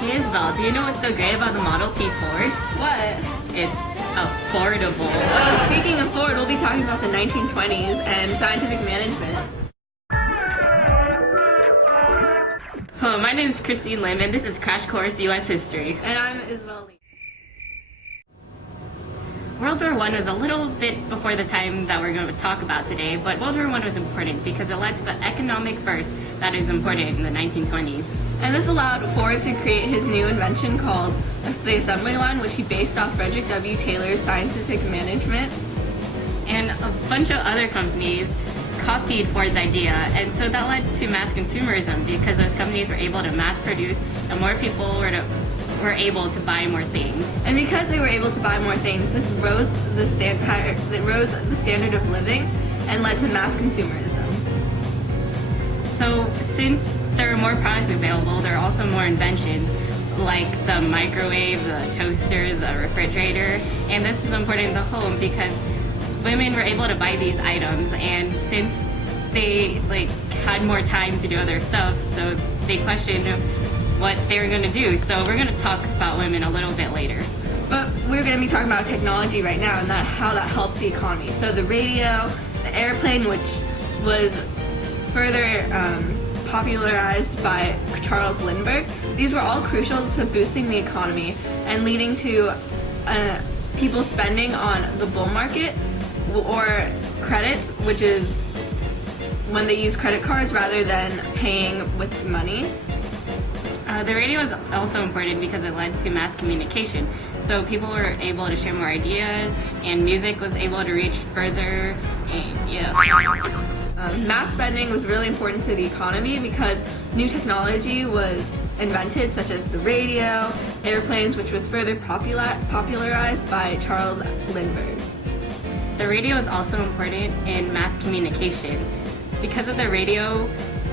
Hey Isabel, do you know what's so great about the Model T Ford? What? It's affordable. Oh, speaking of Ford, we'll be talking about the 1920s and scientific management. Hello, my name is Christine Lim and this is Crash Course U.S. History. And I'm Isabel Lee. World War I was a little bit before the time that we're going to talk about today, but World War I was important because it led to the economic burst that is important in the 1920s. And this allowed Ford to create his new invention called the assembly line, which he based off Frederick W. Taylor's scientific management. And a bunch of other companies copied Ford's idea, and so that led to mass consumerism because those companies were able to mass produce and more people were able to buy more things. And because they were able to buy more things, this rose the standard of living and led to mass consumerism. So since there are more products available, there are also more inventions like the microwave, the toaster, the refrigerator, and this is important in the home because women were able to buy these items, and since they had more time to do other stuff, so they questioned what they were going to do. So we're going to talk about women a little bit later. But we're going to be talking about technology right now and how that helped the economy. So the radio, the airplane, which was further popularized by Charles Lindbergh, these were all crucial to boosting the economy and leading to people spending on the bull market or credits, which is when they use credit cards rather than paying with money. The radio was also important because it led to mass communication. So people were able to share more ideas, and music was able to reach further, and yeah. Mass spending was really important to the economy because new technology was invented, such as the radio, airplanes, which was further popularized by Charles Lindbergh. The radio is also important in mass communication. Because of the radio,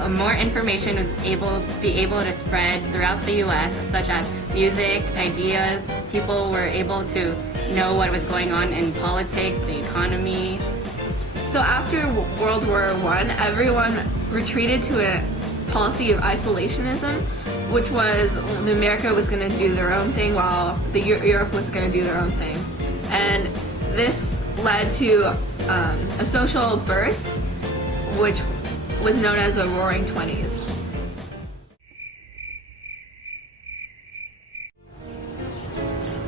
more information was able to spread throughout the U.S., such as music, ideas. People were able to know what was going on in politics, the economy. So after World War I, everyone retreated to a policy of isolationism, which was America was going to do their own thing while Europe was going to do their own thing. And this led to a social burst, which was known as the Roaring '20s.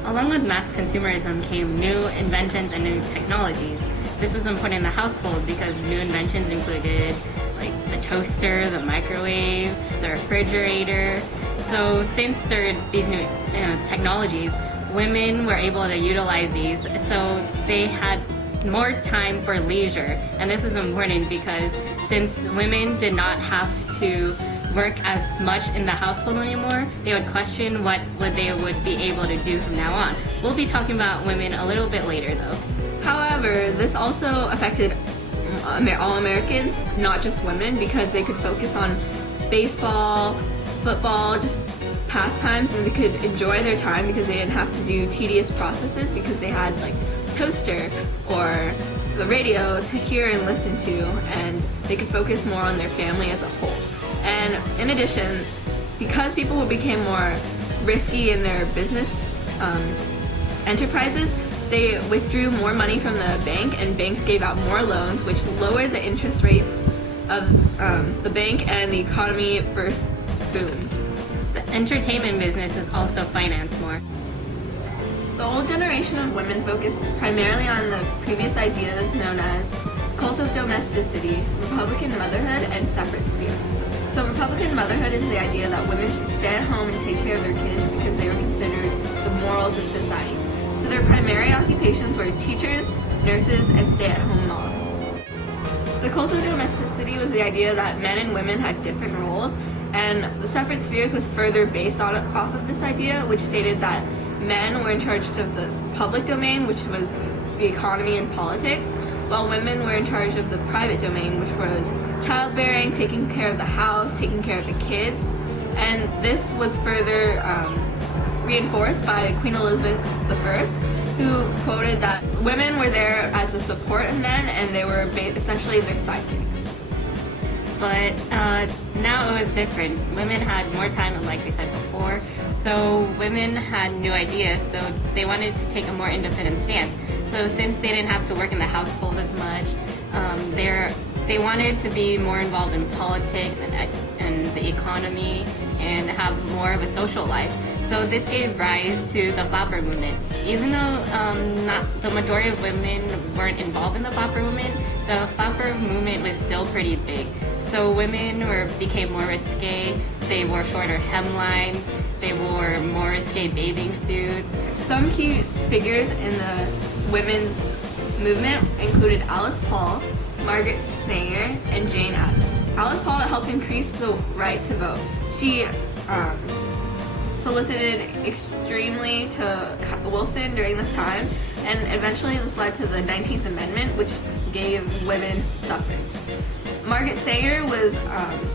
Along with mass consumerism came new inventions and new technologies. This was important in the household because new inventions included like the toaster, the microwave, the refrigerator. So since there are these new technologies, women were able to utilize these, so they had more time for leisure. And this is important because since women did not have to work as much in the household anymore, they would question what they would be able to do from now on. We'll be talking about women a little bit later though. However, this also affected all Americans, not just women, because they could focus on baseball, football, just pastimes, and they could enjoy their time because they didn't have to do tedious processes because they had like toaster or the radio to hear and listen to, and they could focus more on their family as a whole. And in addition, because people became more risky in their business enterprises, they withdrew more money from the bank, and banks gave out more loans, which lowered the interest rates of the bank, and the economy burst boom. The entertainment business is also financed more. The old generation of women focused primarily on the previous ideas known as cult of domesticity, Republican motherhood, and separate sphere. So Republican motherhood is the idea that women should stay at home and take care of their kids because they were considered the morals of society. So their primary occupations were teachers, nurses, and stay-at-home moms. The cult of domesticity was the idea that men and women had different roles, and the separate spheres was further based off of this idea, which stated that men were in charge of the public domain, which was the economy and politics, while women were in charge of the private domain, which was childbearing, taking care of the house, taking care of the kids. And this was further reinforced by Queen Elizabeth I, who quoted that women were there as a support of men, and they were essentially their sidekicks. But now it was different. Women had more time, like we said before, so So women had new ideas, so they wanted to take a more independent stance. So since they didn't have to work in the household as much, they wanted to be more involved in politics and the economy and have more of a social life. So this gave rise to the flapper movement. Even though not the majority of women weren't involved in the flapper movement, the flapper movement was still pretty big. So women became more risque, they wore shorter hemlines, they wore more risque bathing suits. Some key figures in the women's movement included Alice Paul, Margaret Sanger, and Jane Addams. Alice Paul helped increase the right to vote. She solicited extremely to Wilson during this time, and eventually this led to the 19th Amendment, which gave women suffrage. Margaret Sanger was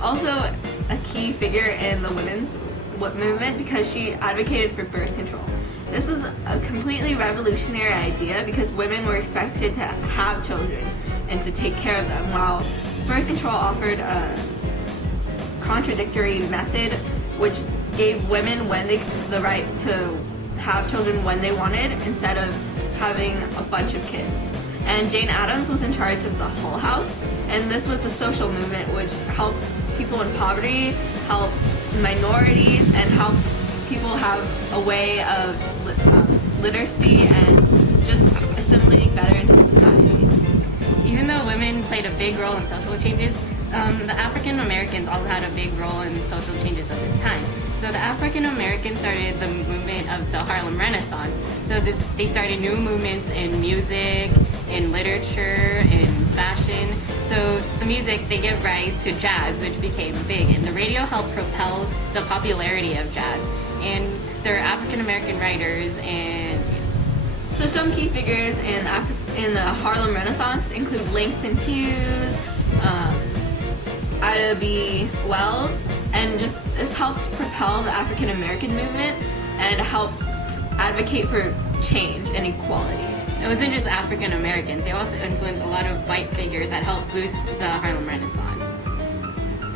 also a key figure in the women's movement because she advocated for birth control. This was a completely revolutionary idea because women were expected to have children and to take care of them, while birth control offered a contradictory method which gave women the right to have children when they wanted instead of having a bunch of kids. And Jane Addams was in charge of the Hull House, and this was a social movement which helped people in poverty, helped minorities, and helped people have a way of literacy and just assimilating better into society. Even though women played a big role in social changes, the African Americans also had a big role in social changes at this time. So the African Americans started the movement of the Harlem Renaissance. So they started new movements in music, in literature, in fashion. So the music, they give rise to jazz, which became big, and the radio helped propel the popularity of jazz. And there are African American writers and... So some key figures in the Harlem Renaissance include Langston Hughes, Ida B. Wells, and this helped propel the African American movement and helped advocate for change and equality. It wasn't just African Americans, they also influenced a lot of white figures that helped boost the Harlem Renaissance.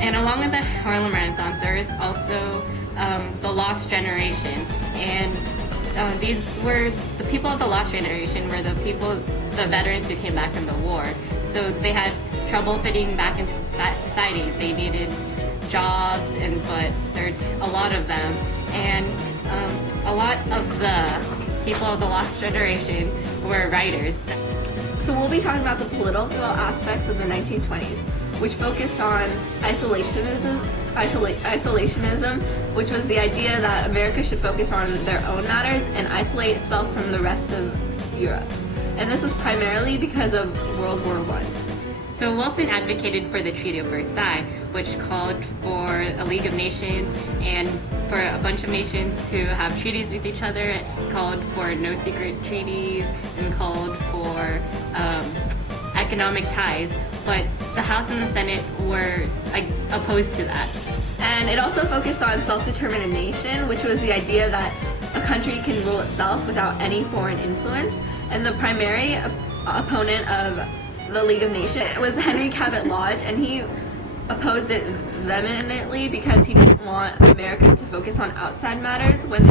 And along with the Harlem Renaissance, there is also the Lost Generation. And these were the people of the Lost Generation were the veterans who came back from the war. So they had trouble fitting back into society. They needed jobs, but there's a lot of them. And a lot of the people of the Lost Generation were writers. So we'll be talking about the political aspects of the 1920s, which focused on isolationism, which was the idea that America should focus on their own matters and isolate itself from the rest of Europe. And this was primarily because of World War I. So Wilson advocated for the Treaty of Versailles, which called for a League of Nations and for a bunch of nations to have treaties with each other, called for no secret treaties, and called for economic ties. But the House and the Senate were opposed to that. And it also focused on self-determination, which was the idea that a country can rule itself without any foreign influence. And the primary opponent of the League of Nations was Henry Cabot Lodge, and he opposed it vehemently because he didn't want America to focus on outside matters when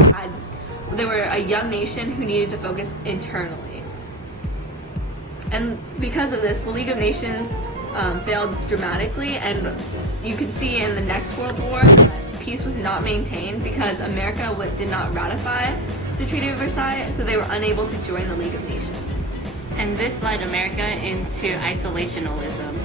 they were a young nation who needed to focus internally. And because of this, the League of Nations failed dramatically, and you can see in the next World War that peace was not maintained because America did not ratify the Treaty of Versailles, so they were unable to join the League of Nations. And this led America into isolationism.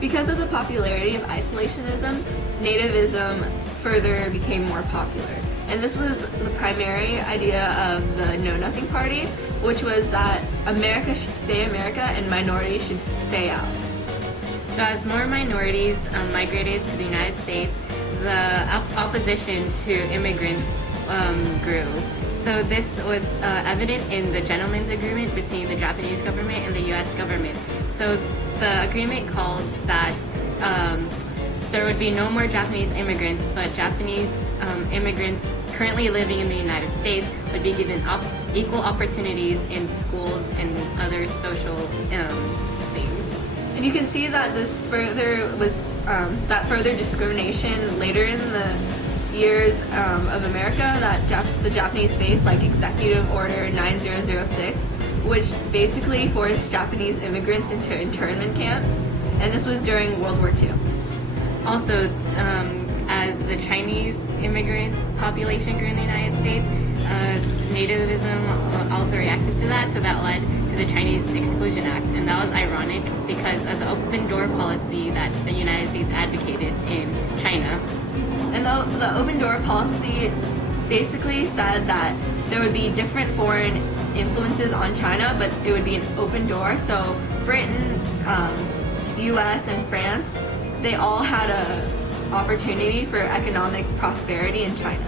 Because of the popularity of isolationism, nativism further became more popular. And this was the primary idea of the Know Nothing Party, which was that America should stay America and minorities should stay out. So as more minorities migrated to the United States, the opposition to immigrants grew. So this was evident in the Gentleman's Agreement between the Japanese government and the U.S. government. So the agreement called that there would be no more Japanese immigrants, but Japanese immigrants currently living in the United States would be given equal opportunities in schools and other social things. And you can see that this further was that further discrimination later in the years of America that the Japanese faced, like Executive Order 9006, which basically forced Japanese immigrants into internment camps, and this was during World War II. Also, as the Chinese immigrant population grew in the United States, nativism also reacted to that, so that led to the Chinese Exclusion Act, and that was ironic because of the open door policy that the United States advocated in China. And the open door policy basically said that there would be different foreign influences on China, but it would be an open door. So Britain, US, and France, they all had an opportunity for economic prosperity in China.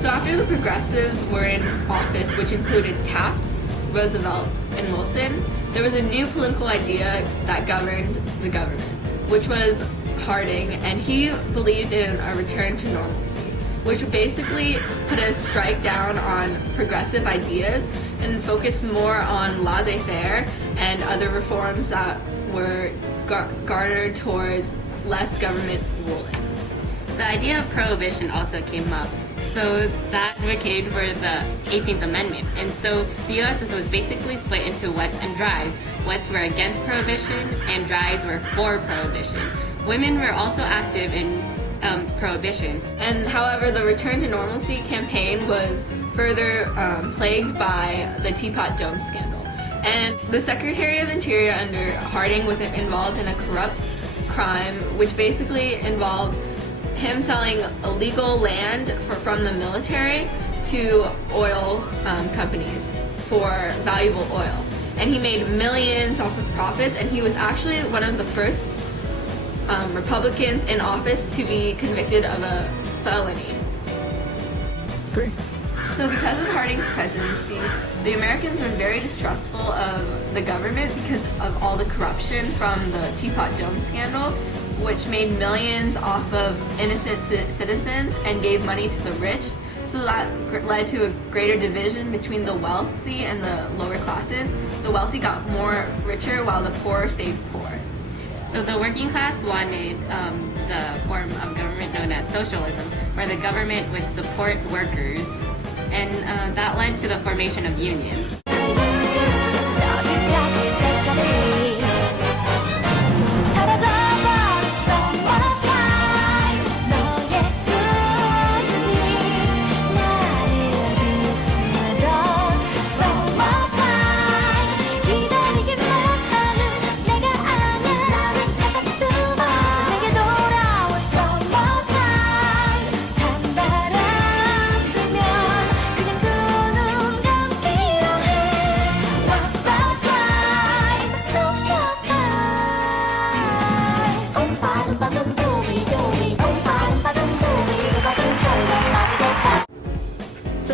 So after the progressives were in office, which included Taft, Roosevelt, and Wilson, there was a new political idea that governed the government, which was Harding, and he believed in a return to normalcy, which basically put a strike down on progressive ideas and focused more on laissez-faire and other reforms that were garnered towards less government ruling. The idea of prohibition also came up. So that advocated for the 18th Amendment. And so the US was basically split into wets and dries. Wets were against prohibition and dries were for prohibition. Women were also active in prohibition. And however, the Return to Normalcy campaign was further plagued by the Teapot Dome scandal. And the Secretary of Interior under Harding was involved in a corrupt crime, which basically involved him selling illegal land from the military to oil companies for valuable oil. And he made millions off of profits, and he was actually one of the first Republicans in office to be convicted of a felony. Great. So because of Harding's presidency, the Americans were very distrustful of the government because of all the corruption from the Teapot Dome scandal, which made millions off of innocent citizens and gave money to the rich. So that led to a greater division between the wealthy and the lower classes. The wealthy got more richer while the poor stayed poor. So the working class wanted the form of government known as socialism, where the government would support workers, and that led to the formation of unions.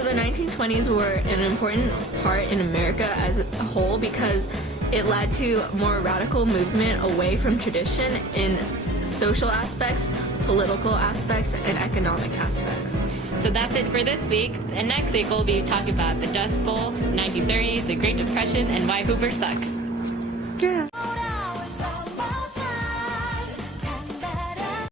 The 1920s were an important part in America as a whole because it led to more radical movement away from tradition in social aspects, political aspects, and economic aspects. So that's it for this week. And next week we'll be talking about the Dust Bowl, 1930s, the Great Depression, and why Hoover sucks. Yeah.